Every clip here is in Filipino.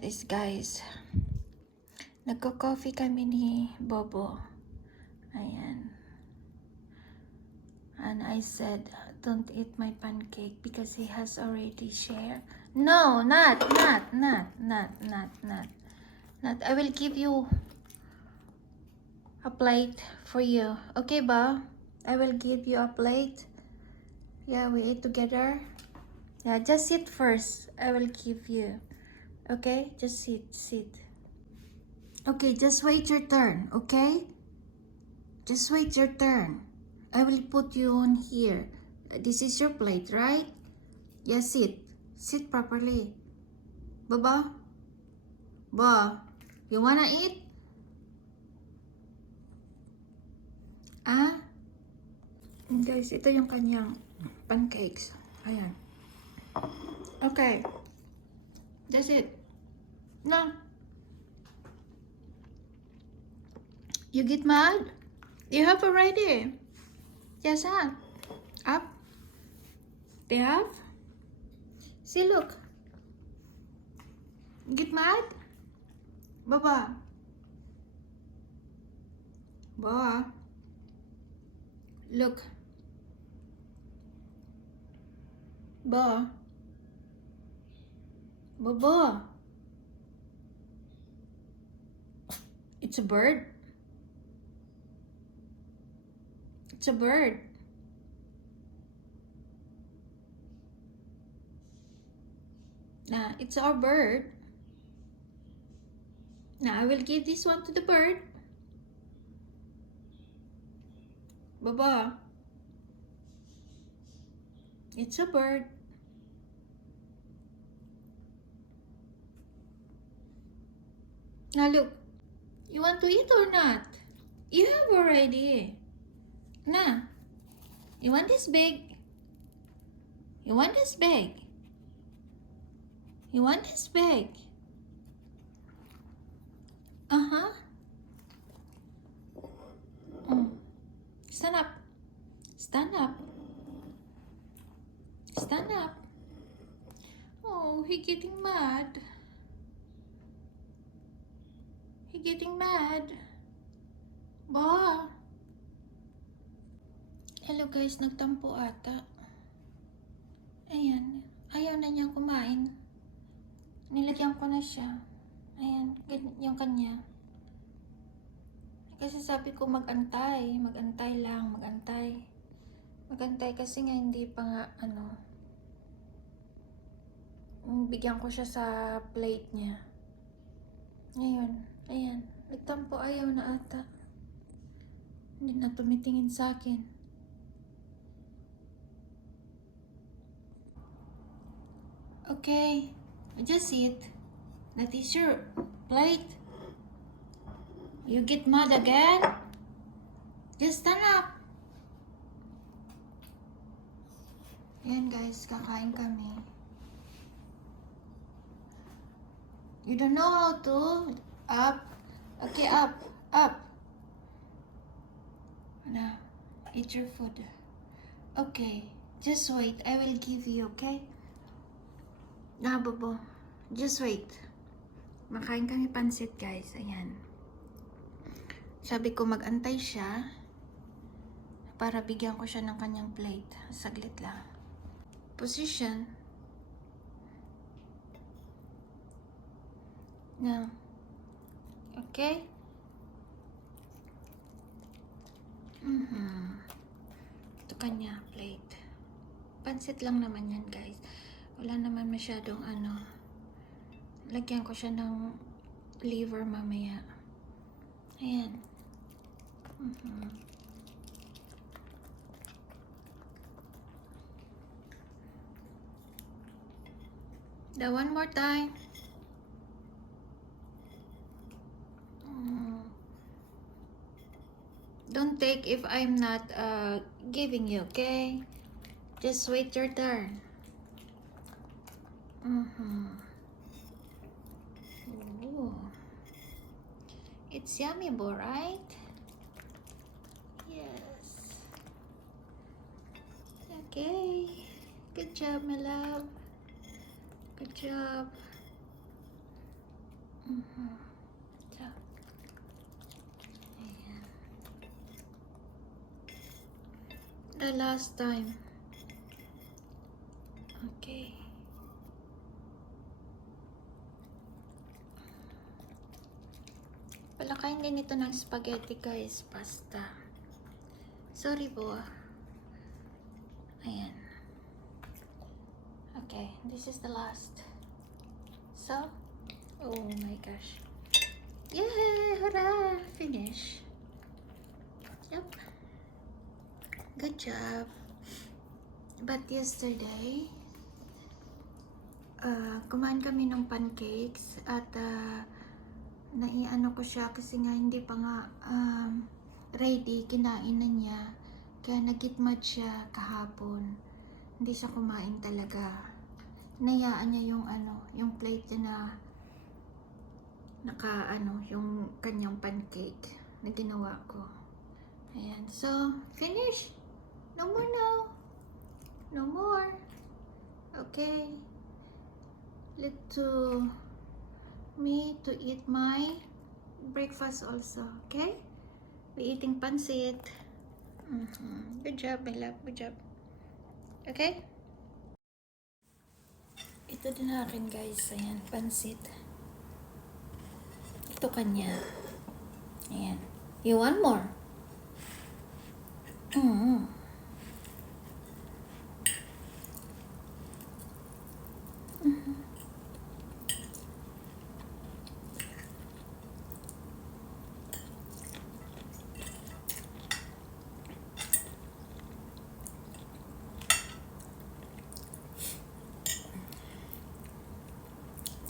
at this, guys. Nagko-coffee kami ni Bobo. Ayan. And I said, don't eat my pancake because he has already shared. No, not. I will give you a plate for you. Okay ba? I will give you a plate. Yeah, we eat together. Yeah, just sit first. I will give you. Okay? Just sit. Okay, just wait your turn, okay? Just wait your turn. I will put you on here. This is your plate, right? Yeah, sit. Sit properly. Baba? Ba? You wanna eat? Ah? Guys, ito yung kanyang pancakes. Ayan. Okay. That's it. No. You get mad? You have already. Yes, huh? Up. They have? See, look. Get mad? Baba. Ba. Look. Ba. Baba. It's a bird. It's a bird. Nah, it's our bird. Now I will give this one to the bird. Baba. It's a bird. Now look. You want to eat or not? You have already. Nah. You want this big? You want this big? You want this big? Uh-huh. Stand up. Stand up. Stand up. Oh, he getting mad. He getting mad. Ba? Hello guys, nagtampo ata. Ayan. Ayaw na niyang kumain. Nilagyan ko na siya. Ayan, yung kanya. Kasi sabi ko mag-antay. Mag-antay lang, mag-antay. Mag-antay kasi nga hindi pa nga, bigyan ko siya sa plate niya. Ngayon, ayan. Nagtampo, ayaw na ata. Hindi na tumitingin sa akin. Okay, just eat. That is your plate. You get mad again? Just stand up. Ayan guys, kakain kami. You don't know how to? Up. Okay, up. Up. Now, eat your food. Okay, just wait. I will give you, okay? Now, Bobo. Just wait. Makain kami pansit, guys. Ayan. Sabi ko mag-antay siya para bigyan ko siya ng kanyang plate. Saglit lang. Position. Now. Okay? Ito kanya, plate. Pansit lang naman yan, guys. Wala naman masyadong lagyan ko siya ng liver mamaya. Ayan. The one more time. Don't take if I'm not giving you, okay? Just wait your turn. Ooh. It's yummy, Bo, right? Yes. Okay. Good job, my love. Good job. So, ayan. The last time. Okay. Palakain din ito ng spaghetti guys, pasta. Sorry po. Ayan. Okay, this is the last. So, oh my gosh. Yay! Hurrah! Finish. Yep. Good job. But yesterday, kumain kami ng pancakes at naiano ko siya kasi nga hindi pa nga ready, kinain na niya. Kaya nagitmad siya kahapon. Hindi siya kumain talaga. Nayaan niya yung yung plate niya na yung kanyang pancake na ginawa ko. Ayan. So, finish. No more now. No more. Okay. Let me to eat my breakfast also. Okay? We're eating pancit. Good job, my love. Good job. Okay? Ito din akin guys. Ayan, pancit. Ito kanya. Ayan. You want more?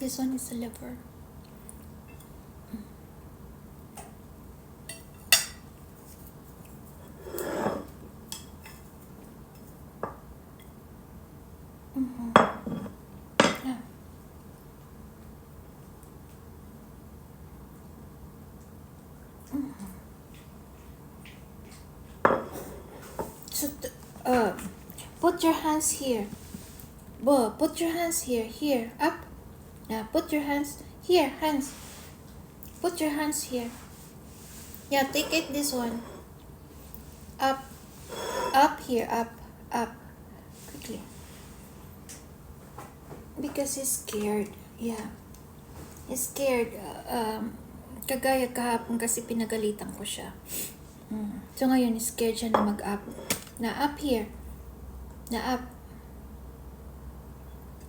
This one is the liver. Yeah. So, put your hands here. Bo, put your hands here. Here, up. Now, put your hands here. Hands. Put your hands here. Yeah, take it this one. Up. Up here. Up. Up. Quickly. Because he's scared. Yeah. He's scared. Kagaya kahapon kasi pinagalitan ko siya. So ngayon, scared siya na mag-up. Na up here. Na up.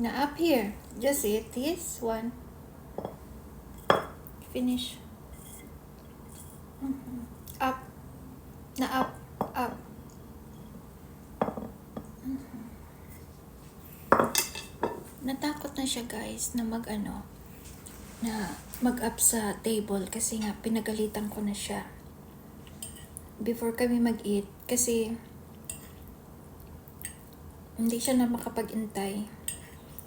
Na up here. Just it. This one. Finish. Up. Na up. Up. Natakot na siya guys na na mag-up sa table kasi nga pinagalitan ko na siya before kami mag-eat kasi hindi siya na makapag-intay.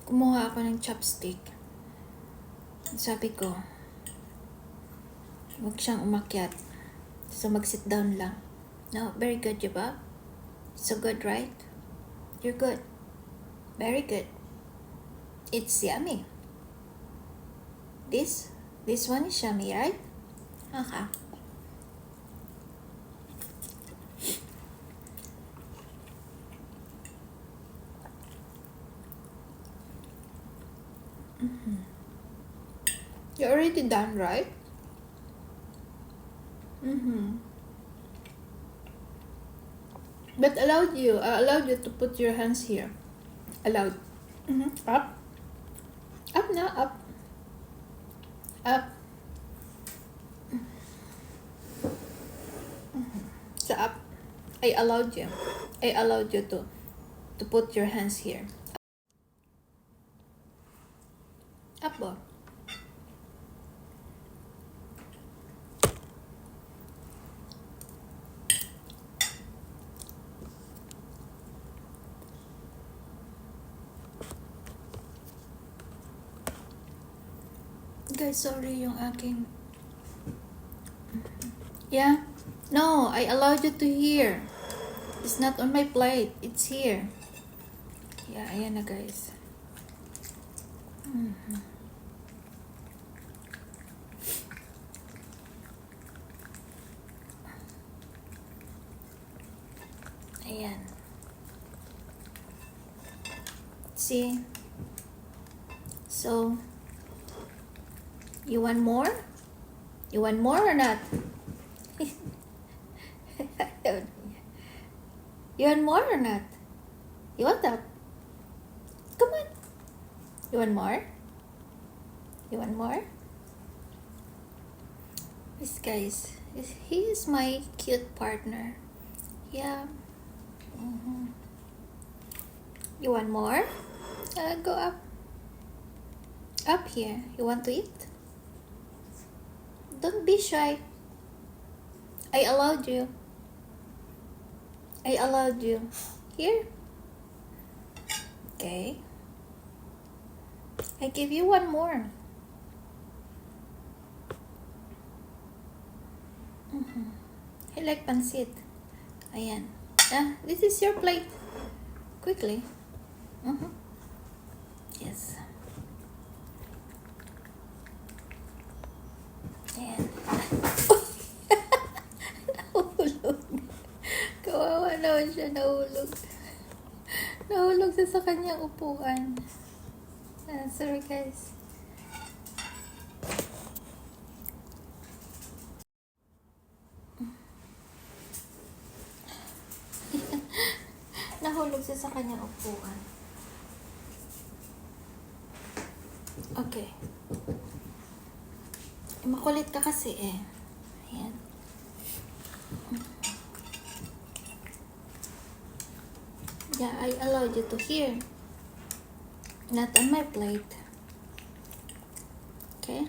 Kumuha ako ng chopstick. Sabi ko, huwag siyang umakyat. So mag-sit down lang. No, very good, diba? So good, right? You're good. Very good. It's yummy. This one is yummy, right? Okay. You're already done, right? But I allowed you to put your hands here. Allowed. Up. Up now, up. Up. So up. I allowed you to put your hands here. Up ba? Guys, sorry yung aking... Yeah? No, I allowed you to hear. It's not on my plate. It's here. Yeah, ayan na guys. Ayan. See? So, you want more? You want more or not? You want more or not? You want that? Come on. You want more? You want more? This guy he is my cute partner. Yeah. You want more? Go up. Up here. You want to eat? Don't be shy. I allowed you. I allowed you. Here. Okay. I give you one more. I like pansit. Ayan. This is your plate. Quickly. Yes. Ayan. Nahulog. Kawawa naman siya. Nahulog. Nahulog siya sa kanyang upuan. Sorry guys. Nahulog siya sa kanyang upuan. Okay. Makulit ka kasi eh. Ayan. Yeah, I allowed you to hear. Not on my plate. Okay?